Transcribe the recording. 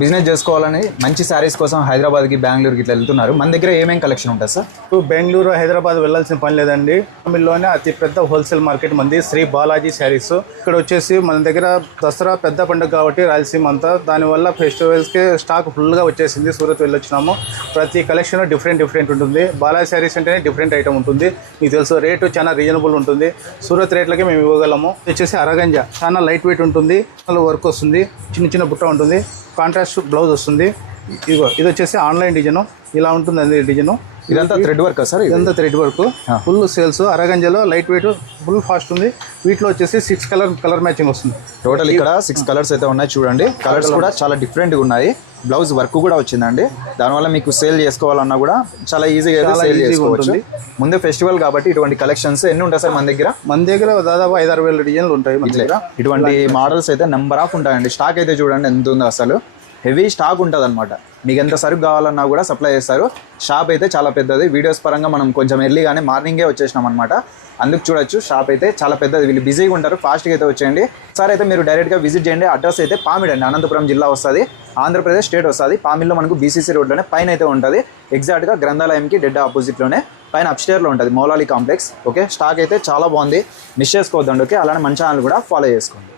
Business చేసుకోవాలని మంచి శారీస్ కోసం హైదరాబాద్కి బెంగళూరుకి ఇట్లా వెళ్తున్నారు. మన దగ్గర ఏమేమి కలెక్షన్ ఉంటుంది సార్? బెంగళూరు హైదరాబాద్ వెళ్ళాల్సిన పని లేదండి. తమిళ్లోనే అతి పెద్ద హోల్సేల్ మార్కెట్ మంది శ్రీ బాలాజీ శారీస్. ఇక్కడ వచ్చేసి మన దగ్గర దసరా పెద్ద పండుగ కాబట్టి రాయలసీమ అంతా, దానివల్ల ఫెస్టివల్స్కి స్టాక్ ఫుల్గా వచ్చేసింది. సూరత్ వెళ్ళొచ్చినాము. ప్రతి కలెక్షన్ డిఫరెంట్ ఉంటుంది. బాలాజీ శారీస్ అంటేనే డిఫరెంట్ ఐటమ్ ఉంటుంది. మీకు తెలుసు, రేటు చాలా రీజనబుల్ ఉంటుంది. సూరత్ రేట్లకే మేము ఇవ్వగలము. వచ్చేసి అరగంజ చాలా లైట్ వెయిట్ ఉంటుంది. వర్క్ వస్తుంది, చిన్న బుట్ట ఉంటుంది, కాంట్రాస్ట్ బ్లౌజ్ వస్తుంది. ఇది వచ్చేసి ఆన్లైన్ డిజైన్, ఇలా ఉంటుంది అండి డిజైన్. ఇదంతా థ్రెడ్ వర్క్ సార్? ఇదంతా థ్రెడ్ వర్క్, ఫుల్ సేల్స్. అరగంజలో లైట్ వెయిట్, ఫుల్ ఫాస్ట్ ఉంది. వీటిలో వచ్చేసి 6 కలర్ మ్యాచింగ్ వస్తుంది. టోటల్ ఇక్కడ 6 కలర్స్ అయితే ఉన్నాయి చూడండి. కలర్స్ కూడా చాలా డిఫరెంట్గా ఉన్నాయి. బ్లౌజ్ వర్క్ కూడా వచ్చిందండి. దానివల్ల మీకు సేల్ చేసుకోవాలన్నా కూడా చాలా ఈజీగా సేల్ చేసుకోవచ్చు. ముందే ఫెస్టివల్ కాబట్టి ఇటువంటి కలెక్షన్స్ ఎన్ని ఉంటాయి సార్ మన దగ్గర? మన దగ్గర దాదాపు 5-6 వేల డిజైన్లు ఉంటాయి మన దగ్గర. ఇటువంటి మోడల్స్ అయితే నెంబర్ ఆఫ్ ఉంటాయండి. స్టాక్ అయితే చూడండి ఎంత ఉందో, అసలు హెవీ స్టాక్ ఉంటుంది అనమాట. మీకు ఎంత సరుకు కావాలన్నా కూడా సప్లై చేస్తారు. షాప్ అయితే చాలా పెద్దది. వీడియోస్ పరంగా మనం కొంచెం ఎర్లీగానే మార్నింగే వచ్చేసినాం అనమాట. అందుకు చూడొచ్చు, షాప్ అయితే చాలా పెద్దది. వీళ్ళు బిజీగా ఉంటారు. ఫాస్ట్గా అయితే వచ్చేయండి సార్. అయితే మీరు డైరెక్ట్గా విజిట్ చేయండి. అడ్రస్ అయితే పామిడి అండి, అనంతపురం జిల్లా వస్తుంది, ఆంధ్రప్రదేశ్ స్టేట్ వస్తుంది. పామిడిలో మనకు బీసీసీ రోడ్లోనే పైన అయితే ఉంటుంది. ఎగ్జాక్ట్గా గ్రంథాలయంకి డెడ్ ఆపోజిట్లోనే పైన అప్స్టేర్లో ఉంటుంది మౌలాలి కాంప్లెక్స్. ఓకే, స్టాక్ అయితే చాలా బాగుంది, మిస్ చేసుకోవద్దండి. ఓకే, అలానే మన ఛానల్ కూడా ఫాలో చేసుకోండి.